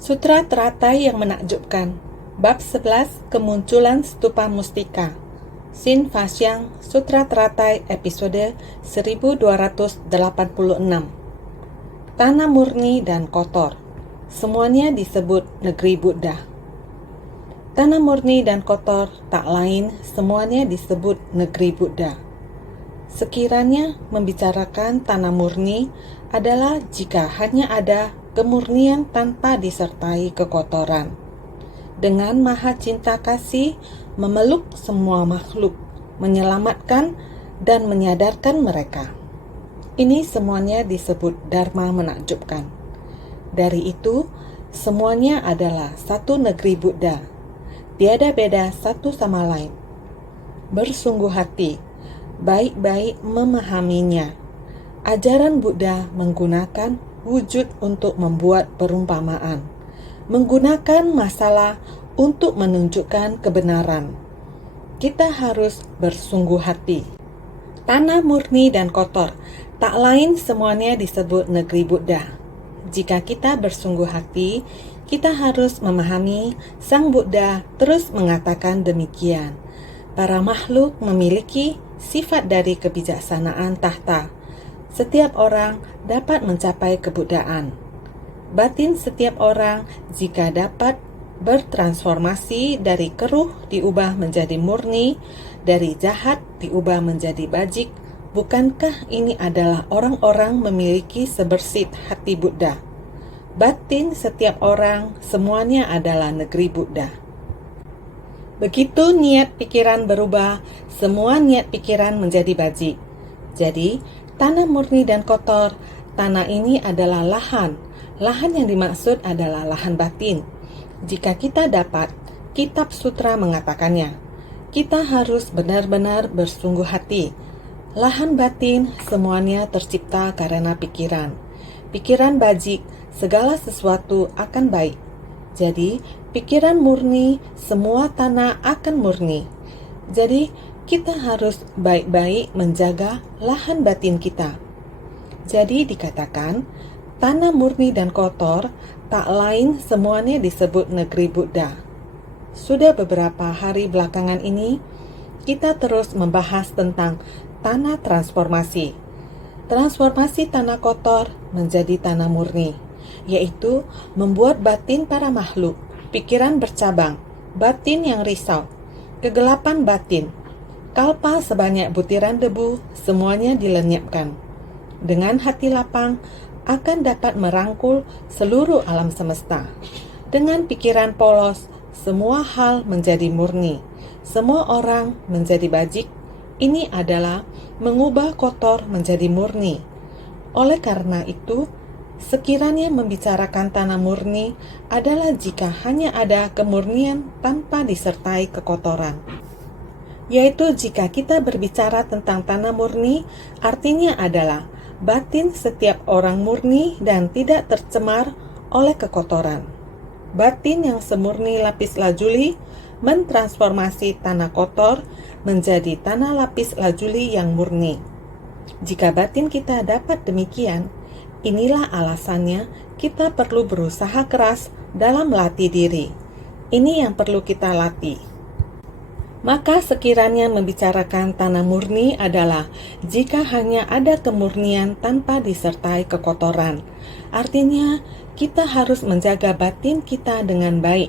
Sutra teratai yang menakjubkan. Bab 11 Kemunculan Stupa Mustika. Sin Fasyang Sutra Teratai episode 1286. Tanah murni dan kotor. Semuanya disebut negeri Buddha. Tanah murni dan kotor tak lain semuanya disebut negeri Buddha. Sekiranya membicarakan tanah murni adalah jika hanya ada kemurnian tanpa disertai kekotoran. Dengan maha cinta kasih memeluk semua makhluk, menyelamatkan dan menyadarkan mereka. Ini semuanya disebut dharma menakjubkan. Dari itu, semuanya adalah satu negeri Buddha. Tiada beda satu sama lain. Bersungguh hati, baik-baik memahaminya. Ajaran Buddha menggunakan wujud untuk membuat perumpamaan, menggunakan masalah untuk menunjukkan kebenaran. Kita harus bersungguh hati. Tanah murni dan kotor, tak lain semuanya disebut negeri Buddha. Jika kita bersungguh hati, kita harus memahami Sang Buddha terus mengatakan demikian. Para makhluk memiliki sifat dari kebijaksanaan tahta. Setiap orang dapat mencapai kebuddhaan. Batin setiap orang jika dapat bertransformasi dari keruh diubah menjadi murni, dari jahat diubah menjadi bajik. Bukankah ini adalah orang-orang memiliki sebersih hati Buddha? Batin setiap orang semuanya adalah negeri Buddha. Begitu niat pikiran berubah, semua niat pikiran menjadi bajik. Jadi, tanah murni dan kotor, tanah ini adalah lahan. Lahan yang dimaksud adalah lahan batin. Jika kita dapat, kitab sutra mengatakannya. Kita harus benar-benar bersungguh hati. Lahan batin semuanya tercipta karena pikiran. Pikiran bajik, segala sesuatu akan baik. Jadi, pikiran murni, semua tanah akan murni. Jadi, kita harus baik-baik menjaga lahan batin kita. Jadi dikatakan, tanah murni dan kotor, tak lain semuanya disebut negeri Buddha. Sudah beberapa hari belakangan ini, kita terus membahas tentang tanah transformasi. Transformasi tanah kotor menjadi tanah murni, yaitu membuat batin para makhluk, pikiran bercabang, batin yang risau, kegelapan batin, kalpa sebanyak butiran debu, semuanya dilenyapkan. Dengan hati lapang, akan dapat merangkul seluruh alam semesta. Dengan pikiran polos, semua hal menjadi murni. Semua orang menjadi bajik. Ini adalah mengubah kotor menjadi murni. Oleh karena itu, sekiranya membicarakan tanah murni adalah jika hanya ada kemurnian tanpa disertai kekotoran. Yaitu jika kita berbicara tentang tanah murni, artinya adalah batin setiap orang murni dan tidak tercemar oleh kekotoran. Batin yang semurni lapis lazuli mentransformasi tanah kotor menjadi tanah lapis lazuli yang murni. Jika batin kita dapat demikian, inilah alasannya kita perlu berusaha keras dalam melatih diri. Ini yang perlu kita latih. Maka sekiranya membicarakan tanah murni adalah jika hanya ada kemurnian tanpa disertai kekotoran. Artinya, kita harus menjaga batin kita dengan baik.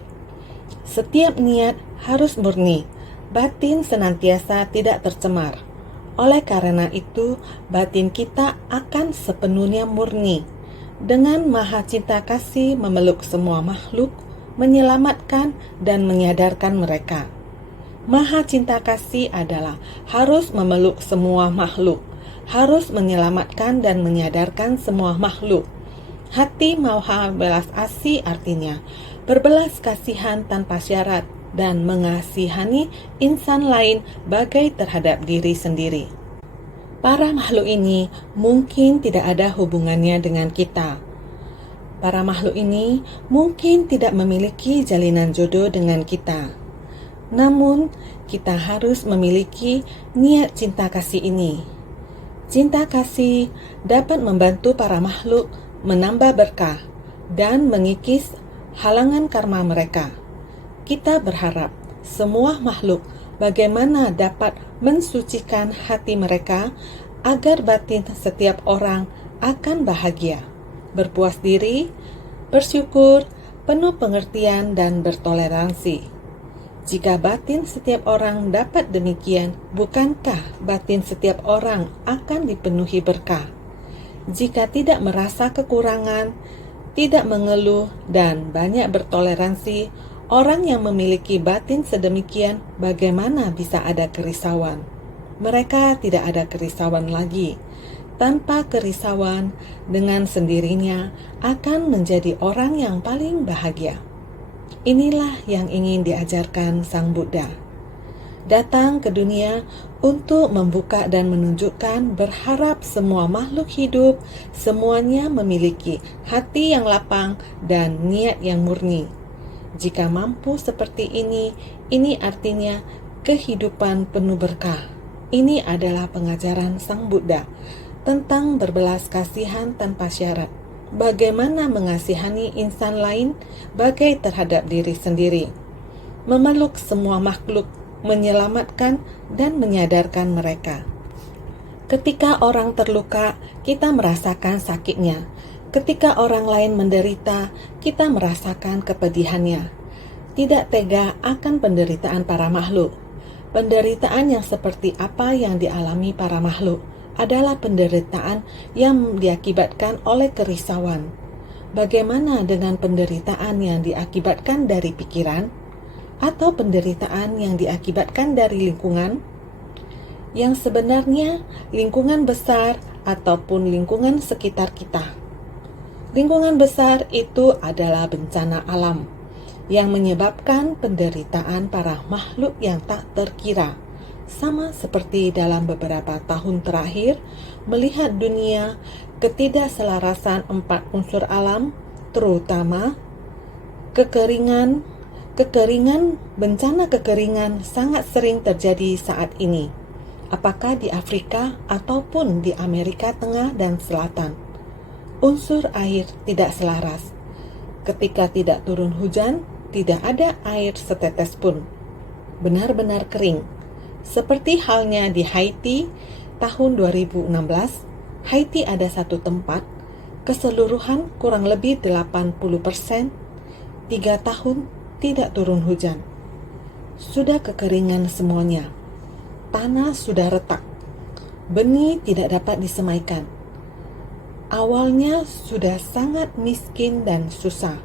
Setiap niat harus murni. Batin senantiasa tidak tercemar. Oleh karena itu, batin kita akan sepenuhnya murni. Dengan maha cinta kasih memeluk semua makhluk, menyelamatkan dan menyadarkan mereka. Maha cinta kasih adalah harus memeluk semua makhluk, harus menyelamatkan dan menyadarkan semua makhluk. Hati maha belas asih artinya berbelas kasihan tanpa syarat dan mengasihani insan lain bagai terhadap diri sendiri. Para makhluk ini mungkin tidak ada hubungannya dengan kita. Para makhluk ini mungkin tidak memiliki jalinan jodoh dengan kita. Namun, kita harus memiliki niat cinta kasih ini. Cinta kasih dapat membantu para makhluk menambah berkah dan mengikis halangan karma mereka. Kita berharap semua makhluk bagaimana dapat mensucikan hati mereka agar batin setiap orang akan bahagia, berpuas diri, bersyukur, penuh pengertian dan bertoleransi. Jika batin setiap orang dapat demikian, bukankah batin setiap orang akan dipenuhi berkah? Jika tidak merasa kekurangan, tidak mengeluh, dan banyak bertoleransi, orang yang memiliki batin sedemikian, bagaimana bisa ada kerisauan? Mereka tidak ada kerisauan lagi. Tanpa kerisauan, dengan sendirinya akan menjadi orang yang paling bahagia. Inilah yang ingin diajarkan Sang Buddha. Datang ke dunia untuk membuka dan menunjukkan berharap semua makhluk hidup semuanya memiliki hati yang lapang dan niat yang murni. Jika mampu seperti ini artinya kehidupan penuh berkah. Ini adalah pengajaran Sang Buddha tentang berbelas kasihan tanpa syarat. Bagaimana mengasihani insan lain bagai terhadap diri sendiri, memeluk semua makhluk, menyelamatkan dan menyadarkan mereka. Ketika orang terluka, kita merasakan sakitnya. Ketika orang lain menderita, kita merasakan kepedihannya. Tidak tega akan penderitaan para makhluk. Penderitaan yang seperti apa yang dialami para makhluk adalah penderitaan yang diakibatkan oleh kerisauan. Bagaimana dengan penderitaan yang diakibatkan dari pikiran atau penderitaan yang diakibatkan dari lingkungan? Yang sebenarnya lingkungan besar ataupun lingkungan sekitar kita. Lingkungan besar itu adalah bencana alam yang menyebabkan penderitaan para makhluk yang tak terkira. Sama seperti dalam beberapa tahun terakhir, melihat dunia ketidakselarasan 4 unsur alam, terutama kekeringan, bencana kekeringan sangat sering terjadi saat ini, apakah di Afrika ataupun di Amerika Tengah dan Selatan. Unsur air tidak selaras. Ketika tidak turun hujan, tidak ada air setetes pun. Benar-benar kering. Seperti halnya di Haiti tahun 2016, Haiti ada satu tempat, keseluruhan kurang lebih 80%, 3 tahun tidak turun hujan. Sudah kekeringan semuanya. Tanah sudah retak. Benih tidak dapat disemaikan. Awalnya sudah sangat miskin dan susah.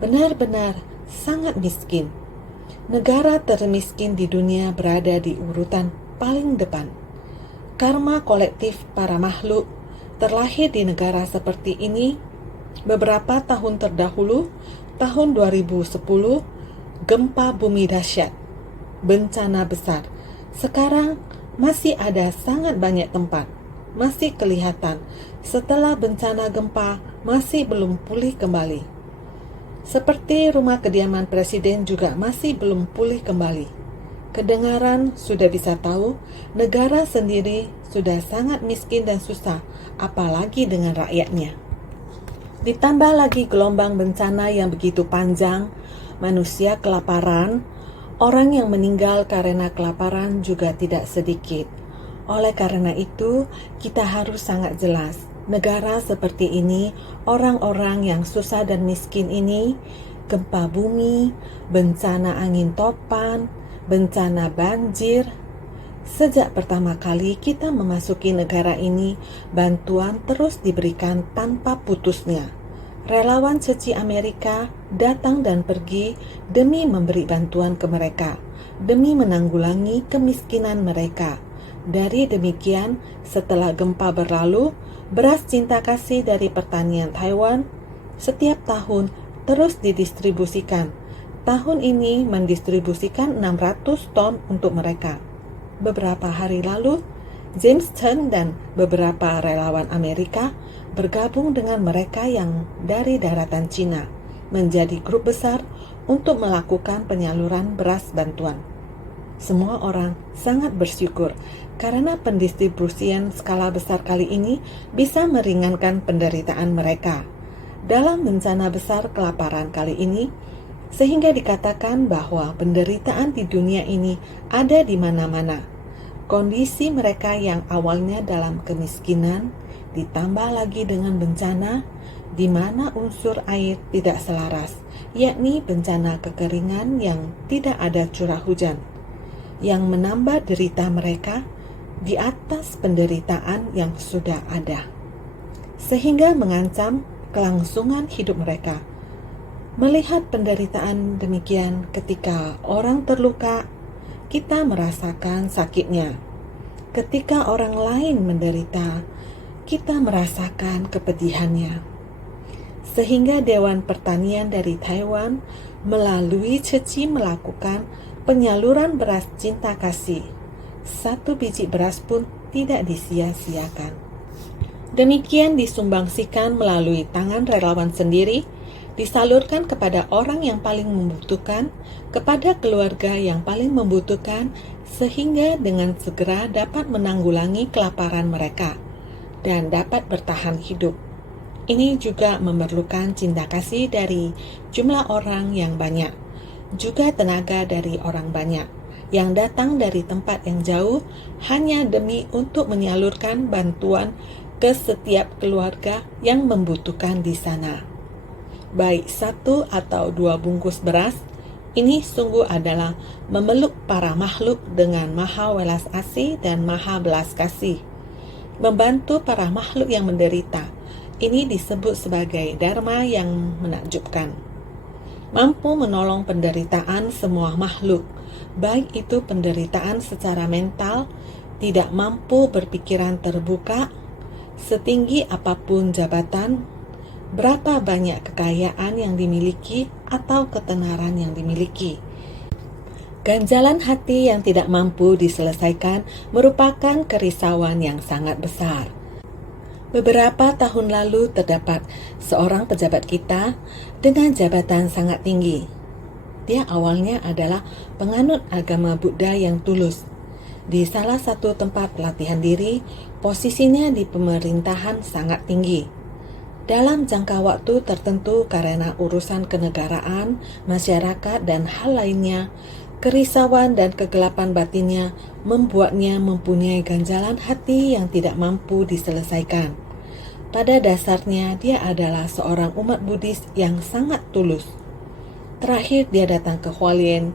Benar-benar sangat miskin. Negara termiskin di dunia berada di urutan paling depan. Karma kolektif para makhluk terlahir di negara seperti ini. Beberapa tahun terdahulu, tahun 2010, gempa bumi dahsyat, bencana besar. Sekarang masih ada sangat banyak tempat, masih kelihatan setelah bencana gempa masih belum pulih kembali. Seperti rumah kediaman presiden juga masih belum pulih kembali. Kedengaran sudah bisa tahu, negara sendiri sudah sangat miskin dan susah, apalagi dengan rakyatnya. Ditambah lagi gelombang bencana yang begitu panjang, manusia kelaparan, orang yang meninggal karena kelaparan juga tidak sedikit. Oleh karena itu, kita harus sangat jelas. Negara seperti ini, orang-orang yang susah dan miskin ini, gempa bumi, bencana angin topan, bencana banjir. Sejak pertama kali kita memasuki negara ini, bantuan terus diberikan tanpa putusnya. Relawan suci Amerika datang dan pergi demi memberi bantuan ke mereka, demi menanggulangi kemiskinan mereka. Dari demikian, setelah gempa berlalu, beras cinta kasih dari pertanian Taiwan setiap tahun terus didistribusikan. Tahun ini mendistribusikan 600 ton untuk mereka. Beberapa hari lalu, James Chen dan beberapa relawan Amerika bergabung dengan mereka yang dari daratan Cina menjadi grup besar untuk melakukan penyaluran beras bantuan. Semua orang sangat bersyukur karena pendistribusian skala besar kali ini bisa meringankan penderitaan mereka. dalam bencana besar kelaparan kali ini, sehingga dikatakan bahwa penderitaan di dunia ini ada di mana-mana. Kondisi mereka yang awalnya dalam kemiskinan, ditambah lagi dengan bencana, di mana unsur air tidak selaras, yakni bencana kekeringan yang tidak ada curah hujan, yang menambah derita mereka di atas penderitaan yang sudah ada, sehingga mengancam kelangsungan hidup mereka. Melihat penderitaan demikian ketika orang terluka, kita merasakan sakitnya. Ketika orang lain menderita, kita merasakan kepedihannya. Sehingga Dewan Pertanian dari Taiwan melalui Ceci melakukan penyaluran beras cinta kasih. 1 biji beras pun tidak disia-siakan. Demikian disumbangsikan melalui tangan relawan sendiri, disalurkan kepada orang yang paling membutuhkan, kepada keluarga yang paling membutuhkan, sehingga dengan segera dapat menanggulangi kelaparan mereka dan dapat bertahan hidup. Ini juga memerlukan cinta kasih dari jumlah orang yang banyak, juga tenaga dari orang banyak, yang datang dari tempat yang jauh hanya demi untuk menyalurkan bantuan ke setiap keluarga yang membutuhkan di sana. Baik 1 atau 2 bungkus beras, ini sungguh adalah memeluk para makhluk dengan maha welas asih dan maha belas kasih. Membantu para makhluk yang menderita, ini disebut sebagai dharma yang menakjubkan. Mampu menolong penderitaan semua makhluk, baik itu penderitaan secara mental, tidak mampu berpikiran terbuka, setinggi apapun jabatan, berapa banyak kekayaan yang dimiliki atau ketenaran yang dimiliki. Ganjalan hati yang tidak mampu diselesaikan merupakan kerisauan yang sangat besar. Beberapa tahun lalu terdapat seorang pejabat kita dengan jabatan sangat tinggi. Dia awalnya adalah penganut agama Buddha yang tulus. Di salah satu tempat pelatihan diri, posisinya di pemerintahan sangat tinggi. Dalam jangka waktu tertentu karena urusan kenegaraan, masyarakat, dan hal lainnya, kerisauan dan kegelapan batinnya membuatnya mempunyai ganjalan hati yang tidak mampu diselesaikan. Pada dasarnya, dia adalah seorang umat Buddhis yang sangat tulus. Terakhir dia datang ke Hualien.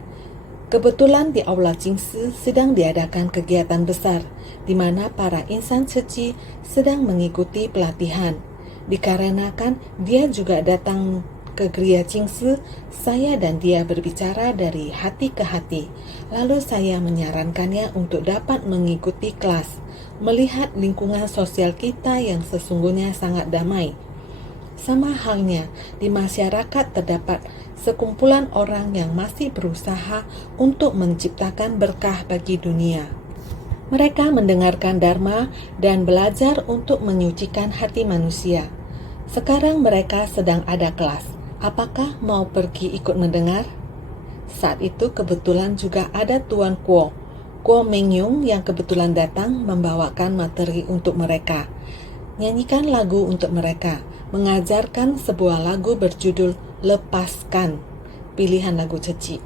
Kebetulan di Aula Jingsi sedang diadakan kegiatan besar, di mana para insan suci sedang mengikuti pelatihan. Dikarenakan dia juga datang ke Gria Jingsi, saya dan dia berbicara dari hati ke hati. Lalu saya menyarankannya untuk dapat mengikuti kelas, melihat lingkungan sosial kita yang sesungguhnya sangat damai. Sama halnya, di masyarakat terdapat sekumpulan orang yang masih berusaha untuk menciptakan berkah bagi dunia. Mereka mendengarkan Dharma dan belajar untuk menyucikan hati manusia. Sekarang mereka sedang ada kelas. Apakah mau pergi ikut mendengar? Saat itu kebetulan juga ada Tuan Kuo Mengyung yang kebetulan datang membawakan materi untuk mereka. Nyanyikan lagu untuk mereka, mengajarkan sebuah lagu berjudul Lepaskan, pilihan lagu Ceci.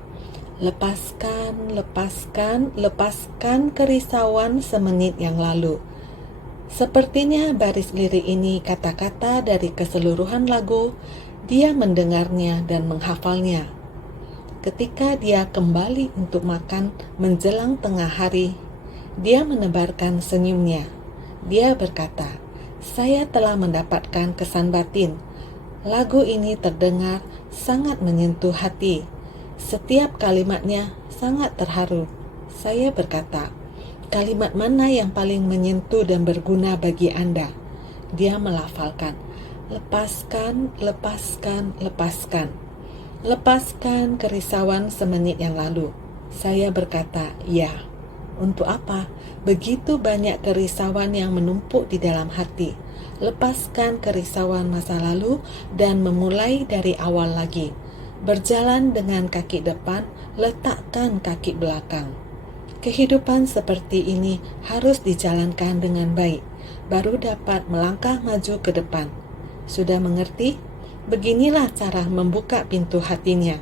Lepaskan, lepaskan, lepaskan kerisauan semenit yang lalu. Sepertinya baris lirik ini kata-kata dari keseluruhan lagu. Dia mendengarnya dan menghafalnya. Ketika dia kembali untuk makan menjelang tengah hari, dia menebarkan senyumnya. Dia berkata, "Saya telah mendapatkan kesan batin. Lagu ini terdengar sangat menyentuh hati. Setiap kalimatnya sangat terharu." Saya berkata, "Kalimat mana yang paling menyentuh dan berguna bagi Anda?" Dia melafalkan, "Lepaskan, lepaskan, lepaskan. Lepaskan kerisauan semenit yang lalu." Saya berkata, "Ya, untuk apa? Begitu banyak kerisauan yang menumpuk di dalam hati. Lepaskan kerisauan masa lalu dan memulai dari awal lagi. Berjalan dengan kaki depan, letakkan kaki belakang." Kehidupan seperti ini harus dijalankan dengan baik, baru dapat melangkah maju ke depan. Sudah mengerti? Beginilah cara membuka pintu hatinya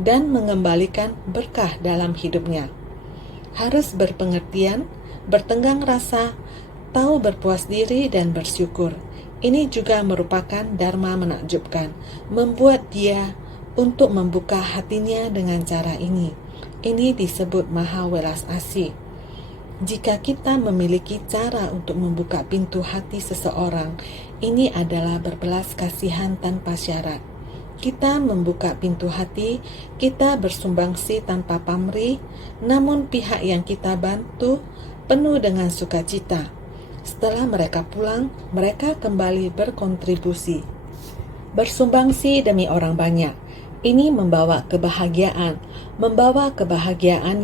dan mengembalikan berkah dalam hidupnya. Harus berpengertian, bertenggang rasa, tahu berpuas diri dan bersyukur. Ini juga merupakan dharma menakjubkan, membuat dia untuk membuka hatinya dengan cara ini. Ini disebut maha welas asih. Jika kita memiliki cara untuk membuka pintu hati seseorang, ini adalah berbelas kasihan tanpa syarat. Kita membuka pintu hati, kita bersumbangsi tanpa pamrih, namun pihak yang kita bantu penuh dengan sukacita. Setelah mereka pulang, mereka kembali berkontribusi, bersumbangsi demi orang banyak. Ini membawa kebahagiaan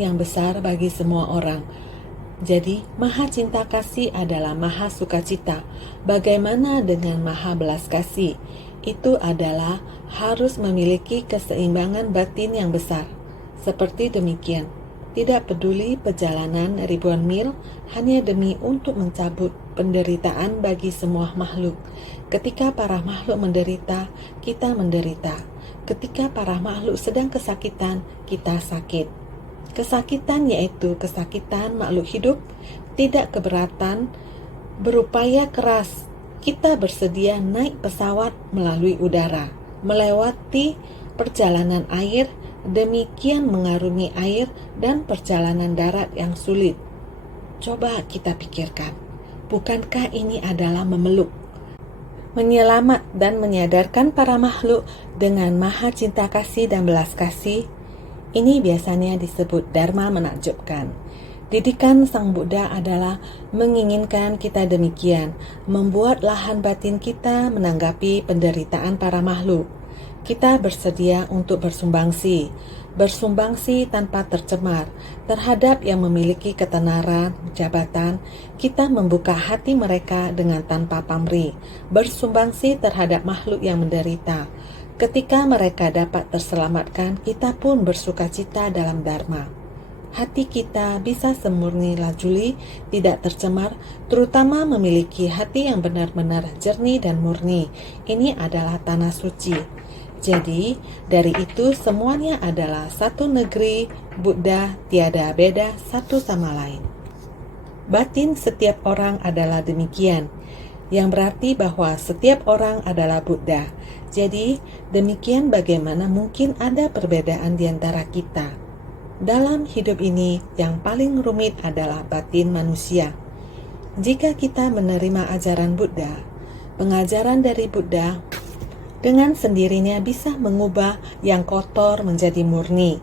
yang besar bagi semua orang. Jadi, maha cinta kasih adalah maha sukacita. Bagaimana dengan maha belas kasih? Itu adalah harus memiliki keseimbangan batin yang besar. Seperti demikian, tidak peduli perjalanan ribuan mil hanya demi untuk mencabut penderitaan bagi semua makhluk. Ketika para makhluk menderita, kita menderita. Ketika para makhluk sedang kesakitan, kita sakit. Kesakitan yaitu kesakitan makhluk hidup, tidak keberatan, berupaya keras. Kita bersedia naik pesawat melalui udara, melewati perjalanan air, demikian mengarungi air dan perjalanan darat yang sulit. Coba kita pikirkan, bukankah ini adalah memeluk, menyelamat dan menyadarkan para makhluk dengan maha cinta kasih dan belas kasih? Ini biasanya disebut dharma menakjubkan. Didikan Sang Buddha adalah menginginkan kita demikian, membuat lahan batin kita menanggapi penderitaan para makhluk. Kita bersedia untuk bersumbangsi tanpa tercemar terhadap yang memiliki ketenaran, jabatan. Kita membuka hati mereka dengan tanpa pamrih, bersumbangsi terhadap makhluk yang menderita. Ketika mereka dapat terselamatkan, kita pun bersukacita dalam dharma. Hati kita bisa semurni lajuli, tidak tercemar, terutama memiliki hati yang benar-benar jernih dan murni. Ini adalah tanah suci. Jadi, dari itu semuanya adalah satu negeri, Buddha tiada beda satu sama lain. Batin setiap orang adalah demikian, yang berarti bahwa setiap orang adalah Buddha. Jadi, demikian bagaimana mungkin ada perbedaan di antara kita. Dalam hidup ini, yang paling rumit adalah batin manusia. Jika kita menerima ajaran Buddha, pengajaran dari Buddha dengan sendirinya bisa mengubah yang kotor menjadi murni,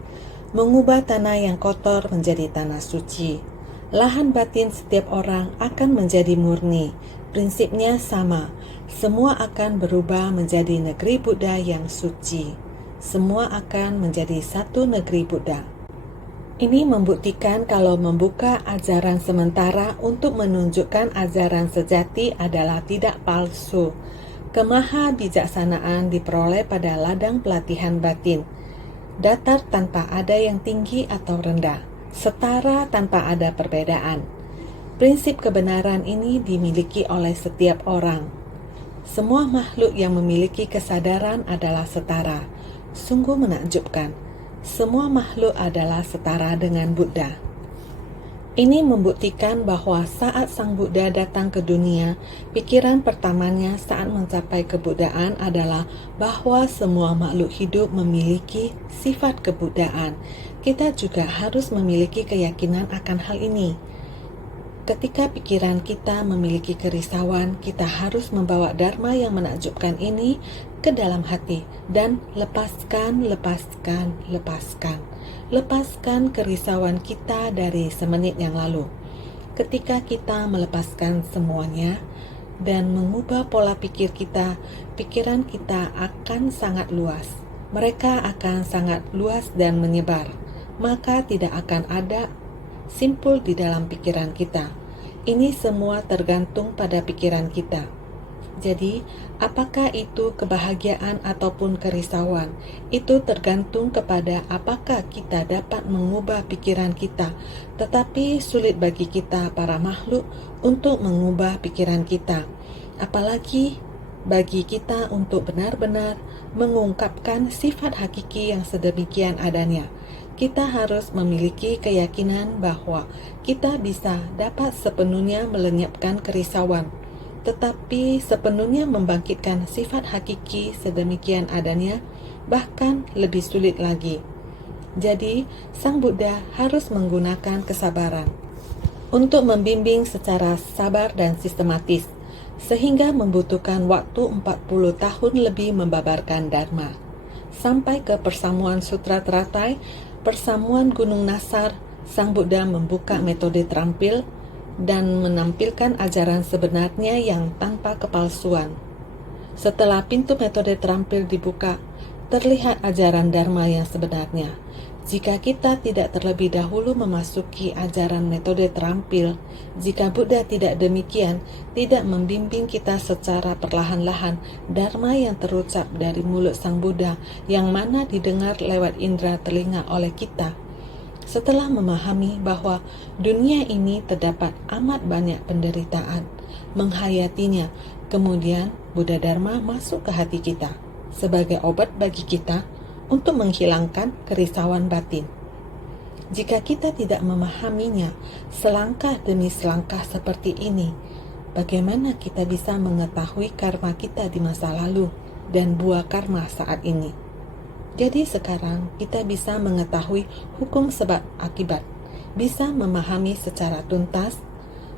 mengubah tanah yang kotor menjadi tanah suci. Lahan batin setiap orang akan menjadi murni. Prinsipnya sama, semua akan berubah menjadi negeri Buddha yang suci. Semua akan menjadi satu negeri Buddha. Ini membuktikan kalau membuka ajaran sementara untuk menunjukkan ajaran sejati adalah tidak palsu. Kemaha bijaksanaan diperoleh pada ladang pelatihan batin. Datar tanpa ada yang tinggi atau rendah, setara tanpa ada perbedaan. Prinsip kebenaran ini dimiliki oleh setiap orang. Semua makhluk yang memiliki kesadaran adalah setara. Sungguh menakjubkan. Semua makhluk adalah setara dengan Buddha. Ini membuktikan bahwa saat Sang Buddha datang ke dunia, pikiran pertamanya saat mencapai kebuddhaan adalah bahwa semua makhluk hidup memiliki sifat kebuddhaan. Kita juga harus memiliki keyakinan akan hal ini. Ketika pikiran kita memiliki kerisauan, kita harus membawa dharma yang menakjubkan ini ke dalam hati dan lepaskan kerisauan kita dari semenit yang lalu. Ketika kita melepaskan semuanya dan mengubah pola pikir kita, pikiran kita akan sangat luas. Mereka akan sangat luas dan menyebar. Maka tidak akan ada simpul di dalam pikiran kita. Ini semua tergantung pada pikiran kita. Jadi, apakah itu kebahagiaan ataupun kerisauan? Itu tergantung kepada apakah kita dapat mengubah pikiran kita. Tetapi sulit bagi kita para makhluk untuk mengubah pikiran kita. Apalagi bagi kita untuk benar-benar mengungkapkan sifat hakiki yang sedemikian adanya. Kita harus memiliki keyakinan bahwa kita bisa dapat sepenuhnya melenyapkan kerisauan, tetapi sepenuhnya membangkitkan sifat hakiki sedemikian adanya, bahkan lebih sulit lagi. Jadi, Sang Buddha harus menggunakan kesabaran untuk membimbing secara sabar dan sistematis, sehingga membutuhkan waktu 40 tahun lebih membabarkan Dharma. Sampai ke persamuan Sutra Teratai, persamuan Gunung Nasar, Sang Buddha membuka metode terampil dan menampilkan ajaran sebenarnya yang tanpa kepalsuan. Setelah pintu metode terampil dibuka, terlihat ajaran Dharma yang sebenarnya. Jika kita tidak terlebih dahulu memasuki ajaran metode terampil, jika Buddha tidak demikian, tidak membimbing kita secara perlahan-lahan, Dharma yang terucap dari mulut Sang Buddha, yang mana didengar lewat indera telinga oleh kita. Setelah memahami bahwa dunia ini terdapat amat banyak penderitaan, menghayatinya, kemudian Buddha Dharma masuk ke hati kita sebagai obat bagi kita untuk menghilangkan kerisauan batin. Jika kita tidak memahaminya selangkah demi selangkah seperti ini, bagaimana kita bisa mengetahui karma kita di masa lalu dan buah karma saat ini? Jadi sekarang kita bisa mengetahui hukum sebab akibat, bisa memahami secara tuntas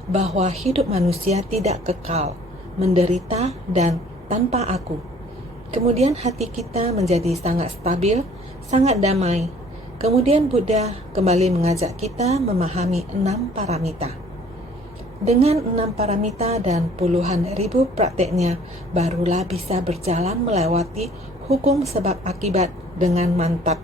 bahwa hidup manusia tidak kekal, menderita dan tanpa aku. Kemudian hati kita menjadi sangat stabil, sangat damai. Kemudian Buddha kembali mengajak kita memahami 6 paramita. Dengan 6 paramita dan puluhan ribu prakteknya, barulah bisa berjalan melewati hukum sebab akibat dengan mantap.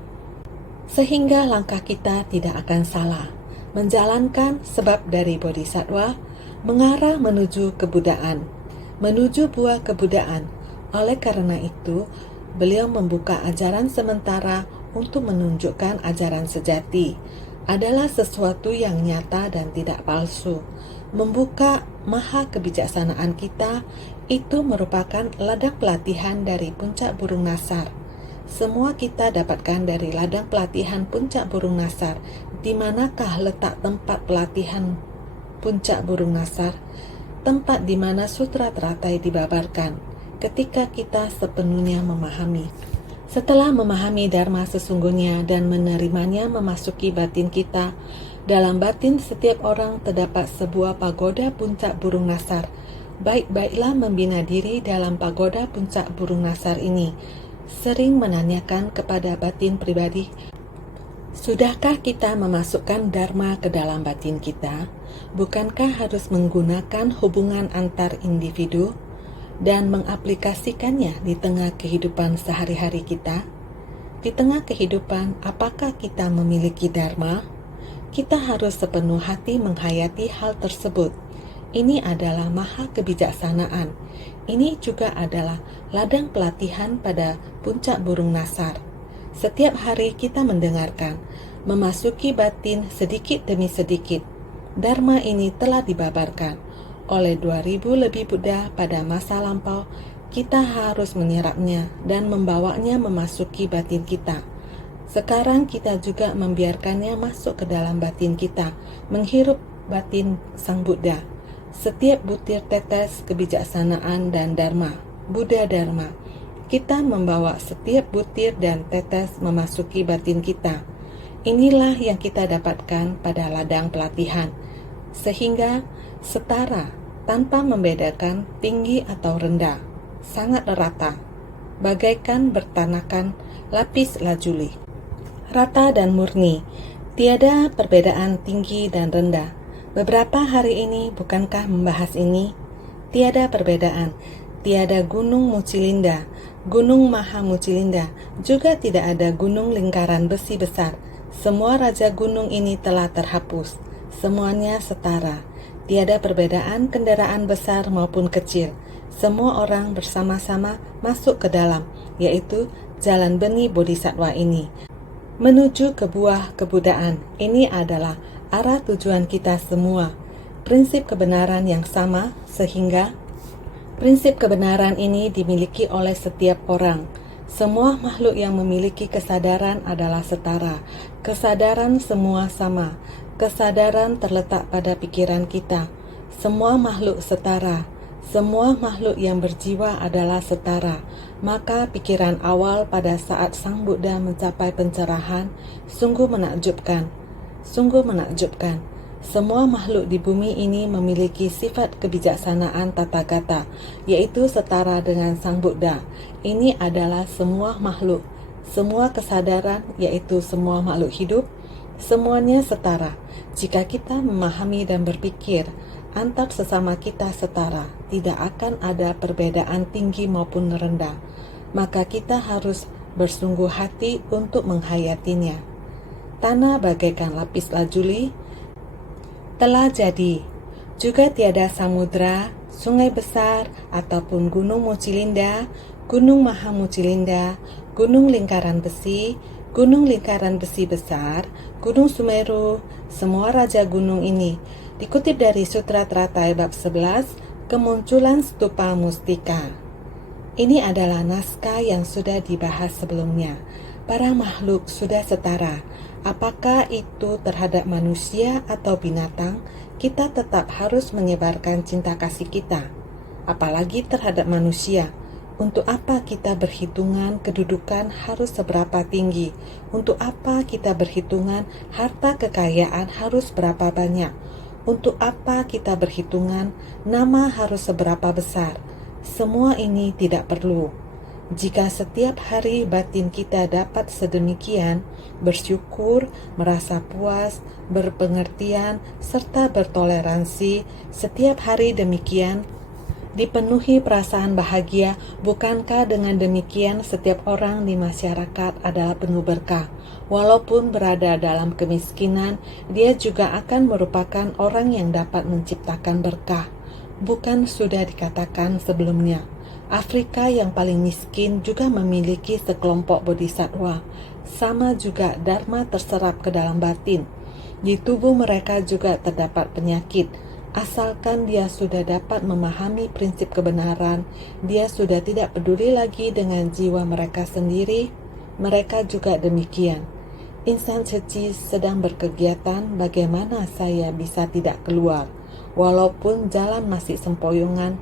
Sehingga langkah kita tidak akan salah, menjalankan sebab dari Bodhisattva, mengarah menuju kebudaan, menuju buah kebudaan. Oleh karena itu, beliau membuka ajaran sementara untuk menunjukkan ajaran sejati adalah sesuatu yang nyata dan tidak palsu. Membuka maha kebijaksanaan kita itu merupakan ladang pelatihan dari puncak burung Nasar. Semua kita dapatkan dari ladang pelatihan puncak burung Nasar. Di manakah letak tempat pelatihan puncak burung Nasar? Tempat di mana Sutra Teratai dibabarkan. Ketika kita sepenuhnya memahami. Setelah memahami Dharma sesungguhnya dan menerimanya memasuki batin kita, dalam batin setiap orang terdapat sebuah pagoda puncak burung Nasar. Baik-baiklah membina diri dalam pagoda puncak burung Nasar ini. Sering menanyakan kepada batin pribadi, sudahkah kita memasukkan Dharma ke dalam batin kita? Bukankah harus menggunakan hubungan antar individu dan mengaplikasikannya di tengah kehidupan sehari-hari kita? Di tengah kehidupan, apakah kita memiliki Dharma? Kita harus sepenuh hati menghayati hal tersebut. Ini adalah maha kebijaksanaan. Ini juga adalah ladang pelatihan pada puncak burung Nasar. Setiap hari kita mendengarkan, memasuki batin sedikit demi sedikit. Dharma ini telah dibabarkan oleh 2000 lebih Buddha pada masa lampau. Kita harus menyerapnya dan membawanya memasuki batin kita. Sekarang kita juga membiarkannya masuk ke dalam batin kita, menghirup batin Sang Buddha. Setiap butir tetes kebijaksanaan dan Dharma, Buddha Dharma, kita membawa setiap butir dan tetes memasuki batin kita. Inilah yang kita dapatkan pada ladang pelatihan, sehingga setara tanpa membedakan tinggi atau rendah, sangat rata, bagaikan bertanakan lapis lazuli. Rata dan murni, tiada perbedaan tinggi dan rendah. Beberapa hari ini bukankah membahas ini? Tiada perbedaan, tiada gunung Mucilinda, gunung Maha Mucilinda, juga tidak ada gunung lingkaran besi besar. Semua raja gunung ini telah terhapus, semuanya setara. Tiada perbedaan kendaraan besar maupun kecil. Semua orang bersama-sama masuk ke dalam, yaitu jalan benih Bodhisattva ini. Menuju ke buah kebudaan, ini adalah arah tujuan kita semua. Prinsip kebenaran yang sama, sehingga Prinsip kebenaran ini dimiliki oleh setiap orang. Semua makhluk yang memiliki kesadaran adalah setara. Kesadaran semua sama. Kesadaran terletak pada pikiran kita. Semua makhluk setara. Semua makhluk yang berjiwa adalah setara. Maka pikiran awal pada saat Sang Buddha mencapai pencerahan sungguh menakjubkan. Sungguh menakjubkan. Semua makhluk di bumi ini memiliki sifat kebijaksanaan Tathagata, yaitu setara dengan Sang Buddha. Ini adalah semua makhluk, semua kesadaran, yaitu semua makhluk hidup, semuanya setara. Jika kita memahami dan berpikir antar sesama kita setara, tidak akan ada perbedaan tinggi maupun rendah. Maka kita harus bersungguh hati untuk menghayatinya. Tanah bagaikan lapis lazuli telah jadi. Juga tiada samudra, sungai besar, ataupun gunung Mucilinda, gunung Maha Mucilinda, gunung lingkaran besi besar, gunung Sumeru, semua raja gunung ini. Dikutip dari Sutra Teratai bab 11, kemunculan stupa mustika. Ini adalah naskah yang sudah dibahas sebelumnya. Para makhluk sudah setara. Apakah itu terhadap manusia atau binatang, kita tetap harus menyebarkan cinta kasih kita. Apalagi terhadap manusia. Untuk apa kita berhitungan kedudukan harus seberapa tinggi? Untuk apa kita berhitungan harta kekayaan harus berapa banyak? Untuk apa kita berhitungan nama harus seberapa besar? Semua ini tidak perlu. Jika setiap hari batin kita dapat sedemikian, bersyukur, merasa puas, berpengertian, serta bertoleransi, setiap hari demikian, dipenuhi perasaan bahagia, bukankah dengan demikian setiap orang di masyarakat adalah penuh berkah? Walaupun berada dalam kemiskinan, dia juga akan merupakan orang yang dapat menciptakan berkah. Bukan sudah dikatakan sebelumnya, Afrika yang paling miskin juga memiliki sekelompok bodhisattva. Sama juga dharma terserap ke dalam batin. Di tubuh mereka juga terdapat penyakit. Asalkan dia sudah dapat memahami prinsip kebenaran, dia sudah tidak peduli lagi dengan jiwa mereka sendiri. Mereka juga demikian. Insan suci sedang berkegiatan, bagaimana saya bisa tidak keluar? Walaupun jalan masih sempoyongan,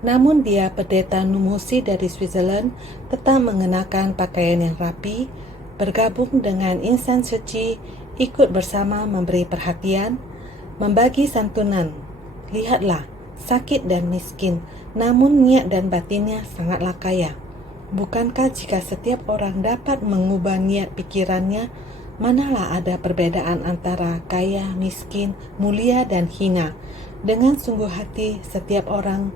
namun dia pendeta Numusi dari Switzerland tetap mengenakan pakaian yang rapi, bergabung dengan insan suci, ikut bersama memberi perhatian, membagi santunan. Lihatlah, sakit dan miskin, namun niat dan batinnya sangatlah kaya. Bukankah jika setiap orang dapat mengubah niat pikirannya, manalah ada perbedaan antara kaya, miskin, mulia dan hina? Dengan sungguh hati setiap orang,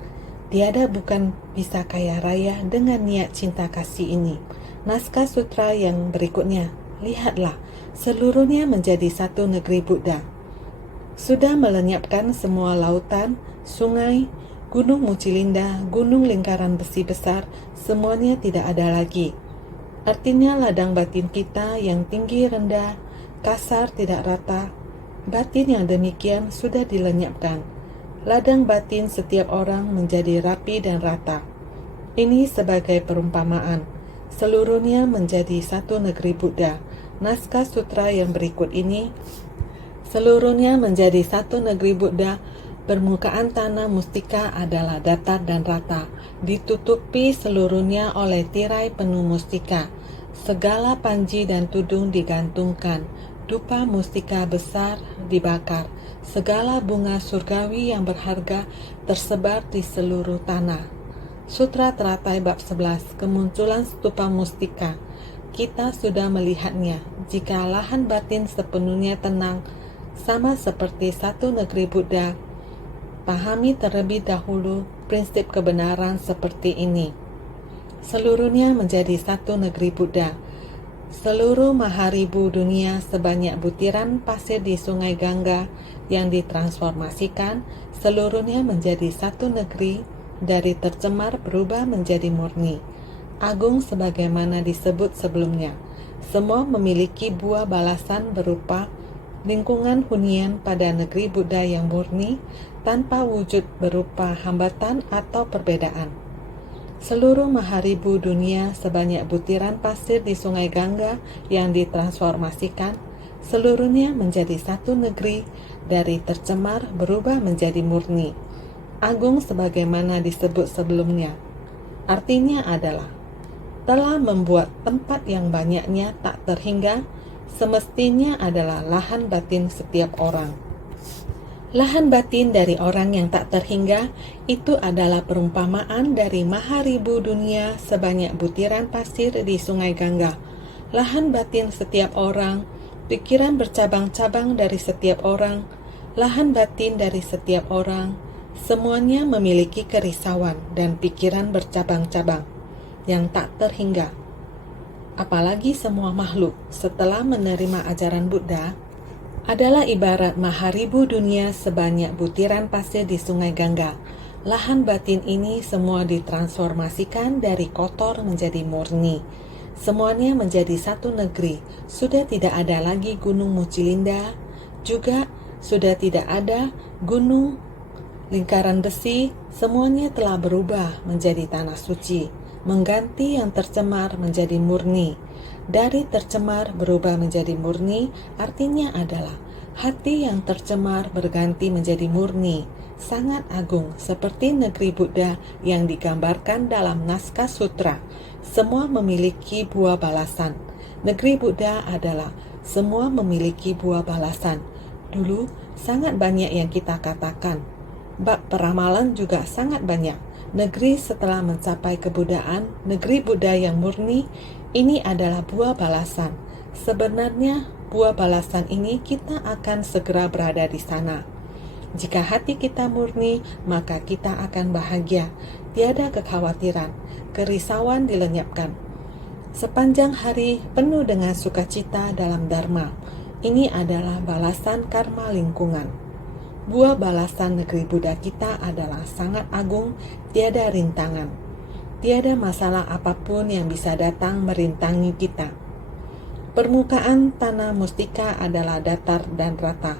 tiada bukan bisa kaya raya dengan niat cinta kasih ini. Naskah sutra yang berikutnya, lihatlah, seluruhnya menjadi satu negeri Buddha. Sudah melenyapkan semua lautan, sungai, gunung Mucilinda, gunung lingkaran besi besar, semuanya tidak ada lagi. Artinya ladang batin kita yang tinggi rendah, kasar tidak rata, batin yang demikian sudah dilenyapkan. Ladang batin setiap orang menjadi rapi dan rata. Ini sebagai perumpamaan. Seluruhnya menjadi satu negeri Buddha. Naskah sutra yang berikut ini, seluruhnya menjadi satu negeri Buddha. Permukaan tanah mustika adalah datar dan rata, ditutupi seluruhnya oleh tirai penuh mustika. Segala panji dan tudung digantungkan, dupa mustika besar dibakar. Segala bunga surgawi yang berharga tersebar di seluruh tanah. Sutra Teratai bab 11, kemunculan stupa mustika. Kita sudah melihatnya. Jika lahan batin sepenuhnya tenang, sama seperti satu negeri Buddha, pahami terlebih dahulu prinsip kebenaran seperti ini. Seluruhnya menjadi satu negeri Buddha. Seluruh maharibu dunia sebanyak butiran pasir di sungai Gangga yang ditransformasikan, seluruhnya menjadi satu negeri, dari tercemar berubah menjadi murni, agung sebagaimana disebut sebelumnya. Semua memiliki buah balasan berupa lingkungan hunian pada negeri Buddha yang murni tanpa wujud berupa hambatan atau perbedaan. Seluruh maharibu dunia sebanyak butiran pasir di Sungai Gangga yang ditransformasikan, seluruhnya menjadi satu negeri, dari tercemar berubah menjadi murni, agung sebagaimana disebut sebelumnya. Artinya adalah telah membuat tempat yang banyaknya tak terhingga, semestinya adalah lahan batin setiap orang. Lahan batin dari orang yang tak terhingga itu adalah perumpamaan dari maharibu dunia sebanyak butiran pasir di Sungai Gangga. Lahan batin setiap orang, pikiran bercabang-cabang dari setiap orang, lahan batin dari setiap orang, semuanya memiliki kerisauan dan pikiran bercabang-cabang yang tak terhingga. Apalagi semua makhluk setelah menerima ajaran Buddha adalah ibarat maharibu dunia sebanyak butiran pasir di Sungai Gangga. Lahan batin ini semua ditransformasikan dari kotor menjadi murni. Semuanya menjadi satu negeri. Sudah tidak ada lagi gunung Mucilinda, juga sudah tidak ada gunung lingkaran besi. Semuanya telah berubah menjadi tanah suci, mengganti yang tercemar menjadi murni. Dari tercemar berubah menjadi murni artinya adalah hati yang tercemar berganti menjadi murni, sangat agung seperti negeri Buddha yang digambarkan dalam naskah sutra. Semua memiliki buah balasan. Negeri Buddha adalah semua memiliki buah balasan. Dulu sangat banyak yang kita katakan. Bab peramalan juga sangat banyak. Negeri setelah mencapai kebudayaan, negeri Buddha yang murni, ini adalah buah balasan. Sebenarnya buah balasan ini kita akan segera berada di sana. Jika hati kita murni, maka kita akan bahagia. Tiada kekhawatiran, kerisauan dilenyapkan. Sepanjang hari penuh dengan sukacita dalam Dharma. Ini adalah balasan karma lingkungan. Buah balasan negeri Buddha kita adalah sangat agung, tiada rintangan. Tiada masalah apapun yang bisa datang merintangi kita. Permukaan tanah mustika adalah datar dan rata.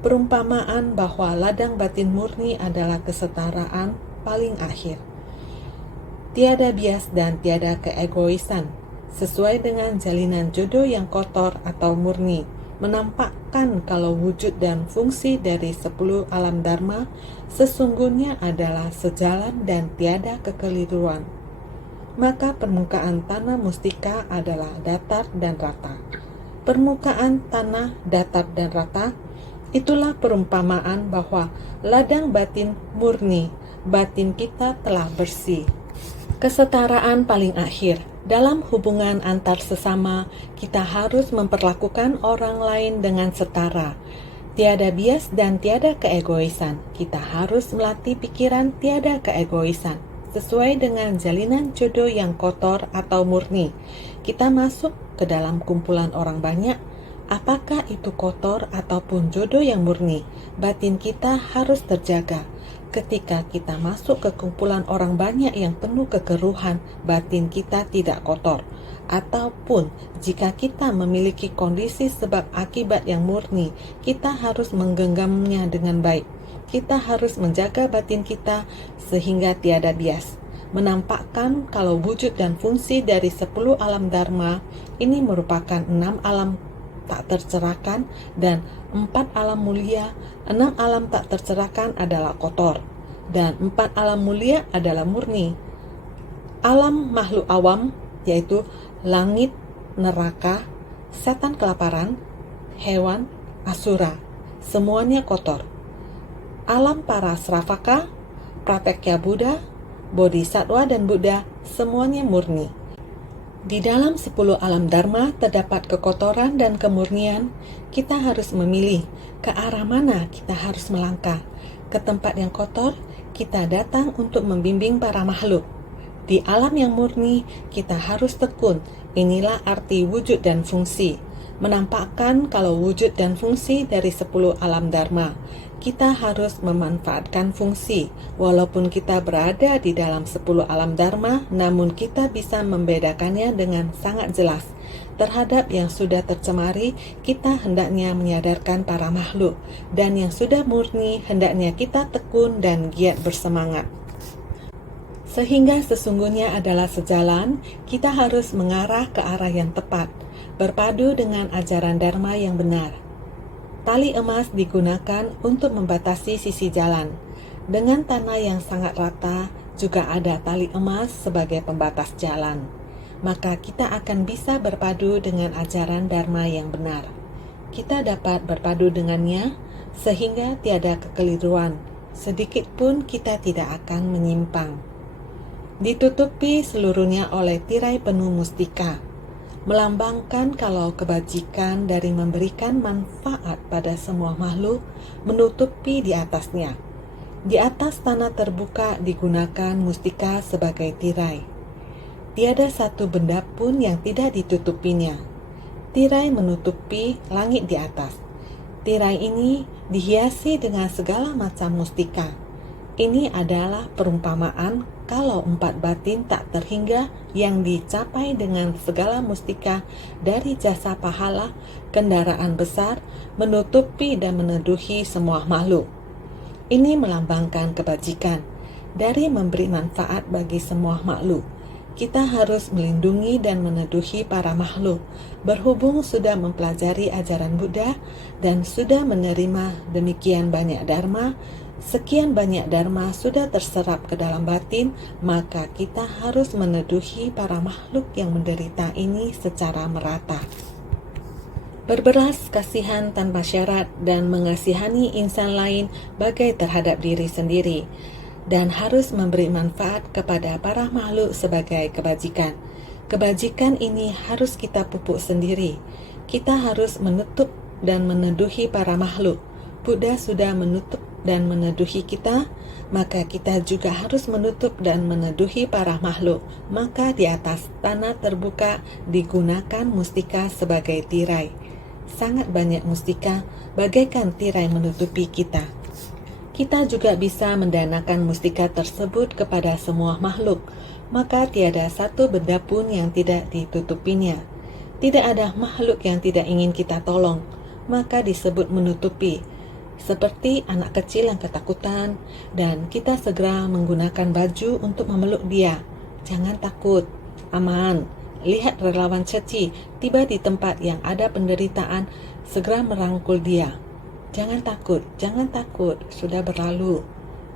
Perumpamaan bahwa ladang batin murni adalah kesetaraan paling akhir. Tiada bias dan tiada keegoisan, sesuai dengan jalinan jodoh yang kotor atau murni, menampakkan kalau wujud dan fungsi dari 10 alam dharma sesungguhnya adalah sejalan dan tiada kekeliruan. Maka permukaan tanah mustika adalah datar dan rata. Permukaan tanah datar dan rata, itulah perumpamaan bahwa ladang batin murni, batin kita telah bersih. Kesetaraan paling akhir. Dalam hubungan antar sesama, kita harus memperlakukan orang lain dengan setara. Tiada bias dan tiada keegoisan. Kita harus melatih pikiran tiada keegoisan, sesuai dengan jalinan jodoh yang kotor atau murni. Kita masuk ke dalam kumpulan orang banyak, apakah itu kotor ataupun jodoh yang murni, batin kita harus terjaga. Ketika kita masuk ke kumpulan orang banyak yang penuh kekeruhan, batin kita tidak kotor. Ataupun jika kita memiliki kondisi sebab akibat yang murni, kita harus menggenggamnya dengan baik. Kita harus menjaga batin kita sehingga tiada bias. Menampakkan kalau wujud dan fungsi dari 10 alam dharma ini merupakan 6 alam tak tercerahkan dan 4 alam mulia. 6 alam tak tercerahkan adalah kotor dan 4 alam mulia adalah murni. Alam makhluk awam yaitu langit, neraka, setan kelaparan, hewan, asura, semuanya kotor. Alam para Sravaka, Pratyekya Buddha, Bodhisattva dan Buddha semuanya murni. Di dalam 10 alam dharma terdapat kekotoran dan kemurnian. Kita harus memilih ke arah mana kita harus melangkah. Ke tempat yang kotor, kita datang untuk membimbing para makhluk. Di alam yang murni, kita harus tekun. Inilah arti wujud dan fungsi. Menampakkan kalau wujud dan fungsi dari 10 alam dharma. Kita harus memanfaatkan fungsi. Walaupun kita berada di dalam 10 alam dharma, namun kita bisa membedakannya dengan sangat jelas. Terhadap yang sudah tercemari, kita hendaknya menyadarkan para makhluk, dan yang sudah murni hendaknya kita tekun dan giat bersemangat. Sehingga sesungguhnya adalah sejalan, kita harus mengarah ke arah yang tepat, berpadu dengan ajaran Dharma yang benar. Tali emas digunakan untuk membatasi sisi jalan. Dengan tanah yang sangat rata, juga ada tali emas sebagai pembatas jalan. Maka kita akan bisa berpadu dengan ajaran Dharma yang benar. Kita dapat berpadu dengannya sehingga tiada kekeliruan, sedikit pun kita tidak akan menyimpang. Ditutupi seluruhnya oleh tirai penuh mustika, melambangkan kalau kebajikan dari memberikan manfaat pada semua makhluk menutupi di atasnya. Di atas tanah terbuka digunakan mustika sebagai tirai. Tiada satu benda pun yang tidak ditutupinya. Tirai menutupi langit di atas. Tirai ini dihiasi dengan segala macam mustika. Ini adalah perumpamaan kalau 4 batin tak terhingga yang dicapai dengan segala mustika dari jasa pahala, kendaraan besar, menutupi dan meneduhi semua makhluk. Ini melambangkan kebajikan dari memberi manfaat bagi semua makhluk. Kita harus melindungi dan meneduhi para makhluk, berhubung sudah mempelajari ajaran Buddha dan sudah menerima demikian banyak dharma. Sekian banyak dharma sudah terserap ke dalam batin, maka kita harus meneduhi para makhluk yang menderita ini secara merata. Berbelas kasihan tanpa syarat dan mengasihani insan lain bagai terhadap diri sendiri, dan harus memberi manfaat kepada para makhluk sebagai kebajikan. Kebajikan ini harus kita pupuk sendiri. Kita harus menutup dan meneduhi para makhluk. Buddha sudah menutup dan meneduhi kita, maka kita juga harus menutup dan meneduhi para makhluk. Maka di atas tanah terbuka digunakan mustika sebagai tirai. Sangat banyak mustika, bagaikan tirai menutupi kita. Kita juga bisa mendanakan mustika tersebut kepada semua makhluk, maka tiada satu benda pun yang tidak ditutupinya. Tidak ada makhluk yang tidak ingin kita tolong, maka disebut menutupi. Seperti anak kecil yang ketakutan, dan kita segera menggunakan baju untuk memeluk dia. Jangan takut, aman. Lihat relawan ceci tiba di tempat yang ada penderitaan, segera merangkul dia. Jangan takut, sudah berlalu.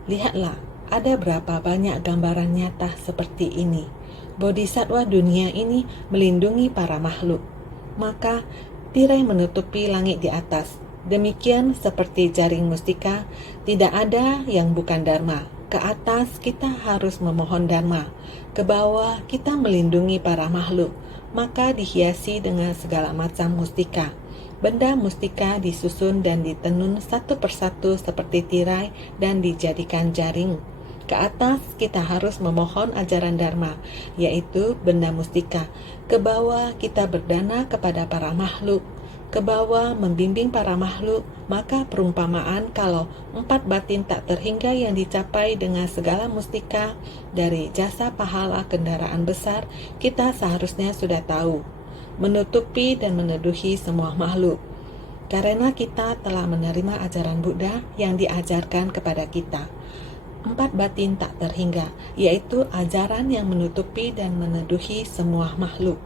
Lihatlah, ada berapa banyak gambaran nyata seperti ini. Bodhisattva dunia ini melindungi para makhluk. Maka tirai menutupi langit di atas. Demikian seperti jaring mustika, tidak ada yang bukan dharma. Ke atas kita harus memohon dharma. Ke bawah kita melindungi para makhluk. Maka dihiasi dengan segala macam mustika. Benda mustika disusun dan ditenun satu persatu seperti tirai dan dijadikan jaring. Ke atas kita harus memohon ajaran Dharma, yaitu benda mustika. Ke bawah kita berdana kepada para makhluk. Ke bawah membimbing para makhluk. Maka perumpamaan kalau 4 batin tak terhingga yang dicapai dengan segala mustika dari jasa pahala kendaraan besar, kita seharusnya sudah tahu. Menutupi dan meneduhi semua makhluk. Karena kita telah menerima ajaran Buddha yang diajarkan kepada kita. 4 batin tak terhingga, yaitu ajaran yang menutupi dan meneduhi semua makhluk.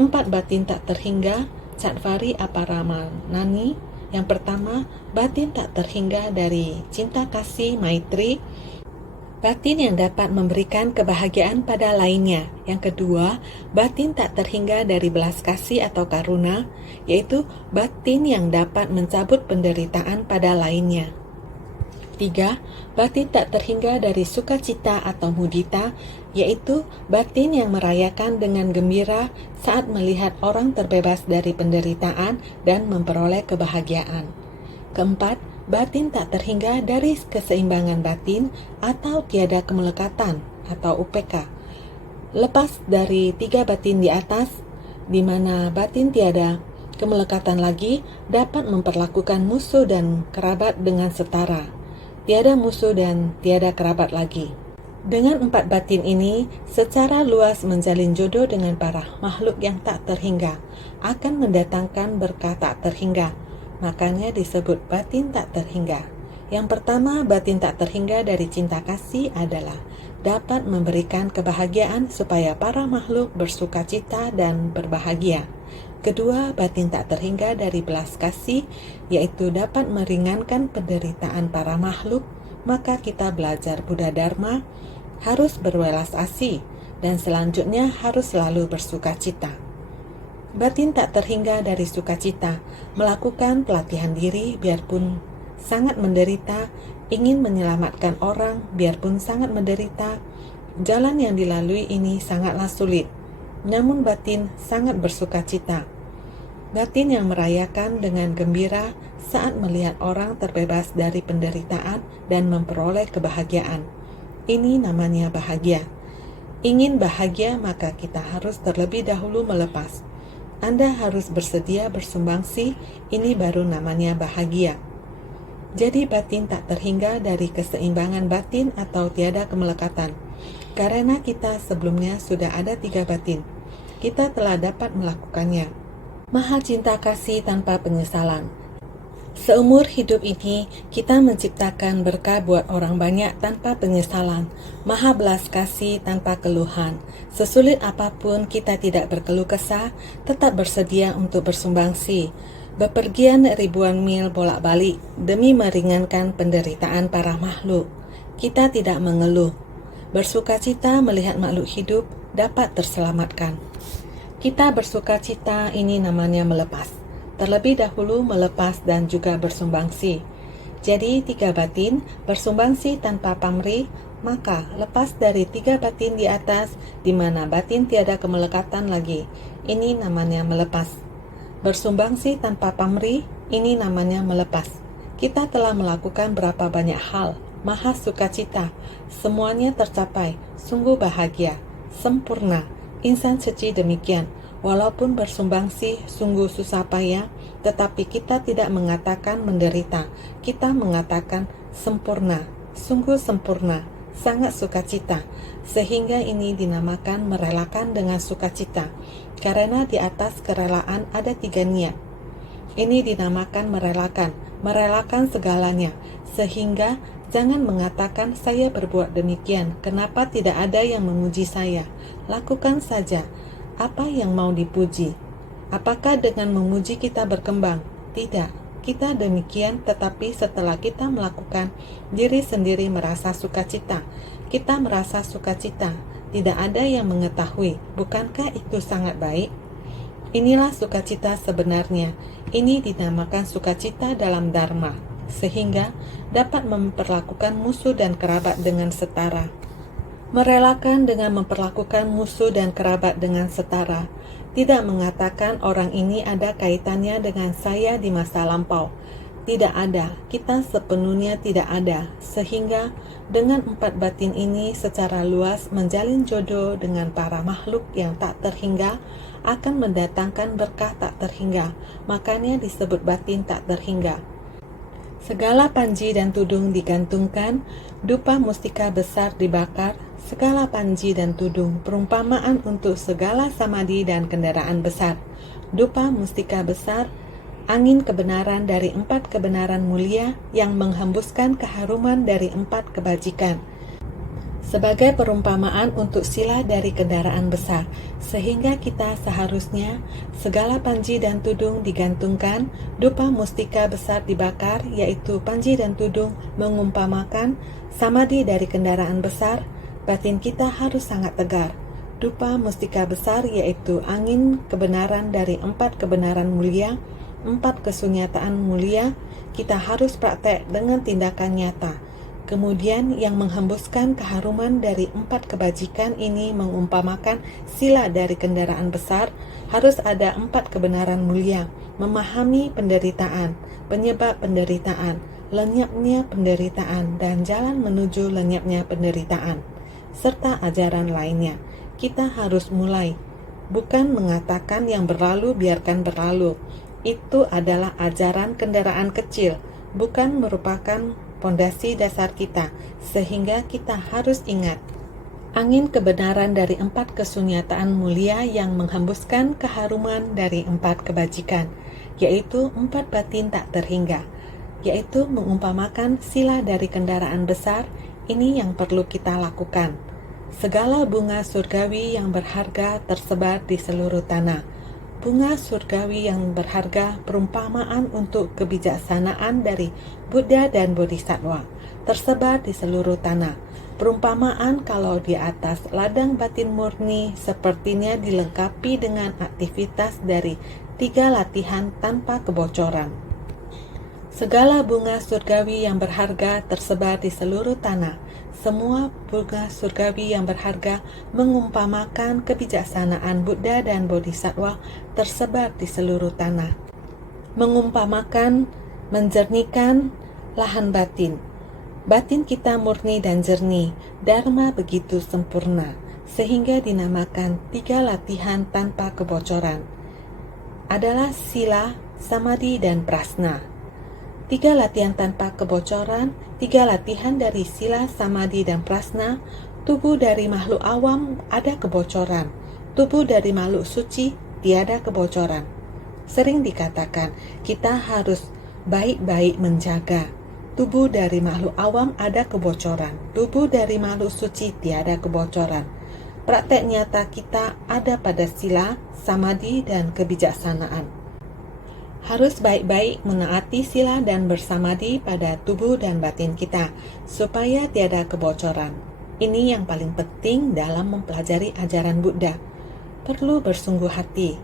4 batin tak terhingga, Cattvari Aparamanani. Yang pertama, batin tak terhingga dari cinta kasih Maitri, batin yang dapat memberikan kebahagiaan pada lainnya. Yang kedua, batin tak terhingga dari belas kasih atau karuna, yaitu batin yang dapat mencabut penderitaan pada lainnya. 3. Batin tak terhingga dari sukacita atau mudita, yaitu batin yang merayakan dengan gembira saat melihat orang terbebas dari penderitaan dan memperoleh kebahagiaan. Keempat, batin tak terhingga dari keseimbangan batin atau tiada kemelekatan atau UPK. Lepas dari 3 batin di atas, di mana batin tiada kemelekatan lagi, dapat memperlakukan musuh dan kerabat dengan setara. Tiada musuh dan tiada kerabat lagi. Dengan 4 batin ini, secara luas menjalin jodoh dengan para makhluk yang tak terhingga, akan mendatangkan berkah tak terhingga. Makanya disebut batin tak terhingga. Yang pertama, batin tak terhingga dari cinta kasih adalah dapat memberikan kebahagiaan supaya para makhluk bersukacita dan berbahagia. Kedua, batin tak terhingga dari belas kasih, yaitu dapat meringankan penderitaan para makhluk. Maka kita belajar Buddha Dharma harus berwelas asih, dan selanjutnya harus selalu bersukacita. Batin tak terhingga dari sukacita, melakukan pelatihan diri biarpun sangat menderita, ingin menyelamatkan orang biarpun sangat menderita. Jalan yang dilalui ini sangatlah sulit, namun batin sangat bersukacita. Batin yang merayakan dengan gembira saat melihat orang terbebas dari penderitaan dan memperoleh kebahagiaan. Ini namanya bahagia. Ingin bahagia, maka kita harus terlebih dahulu melepas. Anda harus bersedia bersumbangsi, ini baru namanya bahagia. Jadi batin tak terhingga dari keseimbangan batin atau tiada kemelekatan. Karena kita sebelumnya sudah ada 3 batin, kita telah dapat melakukannya. Maha cinta kasih tanpa penyesalan. Seumur hidup ini, kita menciptakan berkah buat orang banyak tanpa penyesalan. Maha belas kasih tanpa keluhan. Sesulit apapun kita tidak berkeluh kesah, tetap bersedia untuk bersumbangsi. Bepergian ribuan mil bolak-balik demi meringankan penderitaan para makhluk. Kita tidak mengeluh. Bersukacita melihat makhluk hidup dapat terselamatkan. Kita bersukacita, ini namanya melepas. Terlebih dahulu melepas dan juga bersumbangsi. Jadi 3 batin, bersumbangsi tanpa pamrih, maka lepas dari 3 batin di atas, di mana batin tiada kemelekatan lagi. Ini namanya melepas. Bersumbangsi tanpa pamrih, ini namanya melepas. Kita telah melakukan berapa banyak hal, maha sukacita, semuanya tercapai, sungguh bahagia, sempurna. Insan suci demikian, walaupun bersumbangsi sungguh susah payah, tetapi kita tidak mengatakan menderita, kita mengatakan sempurna, sungguh sempurna, sangat sukacita, sehingga ini dinamakan merelakan dengan sukacita, karena di atas kerelaan ada 3 niat. Ini dinamakan merelakan segalanya, sehingga jangan mengatakan saya berbuat demikian, kenapa tidak ada yang memuji saya. Lakukan saja apa yang mau dipuji. Apakah dengan memuji kita berkembang? Tidak, kita demikian, tetapi setelah kita melakukan, diri sendiri merasa sukacita. Kita merasa sukacita, tidak ada yang mengetahui. Bukankah itu sangat baik? Inilah sukacita sebenarnya. Ini dinamakan sukacita dalam Dharma, sehingga dapat memperlakukan musuh dan kerabat dengan setara. Merelakan dengan memperlakukan musuh dan kerabat dengan setara. Tidak mengatakan orang ini ada kaitannya dengan saya di masa lampau. Tidak ada, kita sepenuhnya tidak ada. Sehingga dengan 4 batin ini secara luas menjalin jodoh dengan para makhluk yang tak terhingga, akan mendatangkan berkah tak terhingga. Makanya disebut batin tak terhingga. Segala panji dan tudung digantungkan, dupa mustika besar dibakar. Segala panji dan tudung perumpamaan untuk segala samadhi dan kendaraan besar. Dupa mustika besar, angin kebenaran dari 4 kebenaran mulia yang menghembuskan keharuman dari 4 kebajikan. Sebagai perumpamaan untuk sila dari kendaraan besar, sehingga kita seharusnya segala panji dan tudung digantungkan, dupa mustika besar dibakar, yaitu panji dan tudung mengumpamakan samadhi dari kendaraan besar. Batin kita harus sangat tegar. Dupa mustika besar yaitu angin kebenaran dari 4 kebenaran mulia, 4 kesunyataan mulia, kita harus praktek dengan tindakan nyata. Kemudian yang menghembuskan keharuman dari 4 kebajikan ini mengumpamakan sila dari kendaraan besar, harus ada 4 kebenaran mulia, memahami penderitaan, penyebab penderitaan, lenyapnya penderitaan, dan jalan menuju lenyapnya penderitaan, serta ajaran lainnya. Kita harus mulai, bukan mengatakan yang berlalu biarkan berlalu. Itu adalah ajaran kendaraan kecil, bukan merupakan pondasi dasar kita, sehingga kita harus ingat angin kebenaran dari 4 kesunyataan mulia yang menghembuskan keharuman dari 4 kebajikan, yaitu 4 batin tak terhingga, yaitu mengumpamakan sila dari kendaraan besar. Ini yang perlu kita lakukan. Segala bunga surgawi yang berharga tersebar di seluruh tanah. Bunga surgawi yang berharga perumpamaan untuk kebijaksanaan dari Buddha dan Bodhisattva tersebar di seluruh tanah. Perumpamaan kalau di atas ladang batin murni sepertinya dilengkapi dengan aktivitas dari 3 latihan tanpa kebocoran. Segala bunga surgawi yang berharga tersebar di seluruh tanah. Semua bunga surgawi yang berharga mengumpamakan kebijaksanaan Buddha dan Bodhisattva tersebar di seluruh tanah. Mengumpamakan, menjernihkan lahan batin. Batin kita murni dan jernih, Dharma begitu sempurna, sehingga dinamakan 3 latihan tanpa kebocoran. Adalah sila, samadhi, dan prasna. 3 latihan tanpa kebocoran, 3 latihan dari sila, samadhi, dan prasna. Tubuh dari makhluk awam ada kebocoran, tubuh dari makhluk suci tiada kebocoran. Sering dikatakan kita harus baik-baik menjaga. Tubuh dari makhluk awam ada kebocoran, tubuh dari makhluk suci tiada kebocoran. Praktek nyata kita ada pada sila, samadhi, dan kebijaksanaan. Harus baik-baik menaati sila dan bersamadhi pada tubuh dan batin kita, supaya tiada kebocoran. Ini yang paling penting dalam mempelajari ajaran Buddha. Perlu bersungguh hati,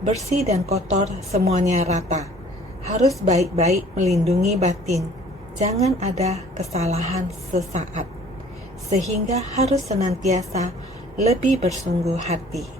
bersih dan kotor semuanya rata. Harus baik-baik melindungi batin, jangan ada kesalahan sesaat. Sehingga harus senantiasa lebih bersungguh hati.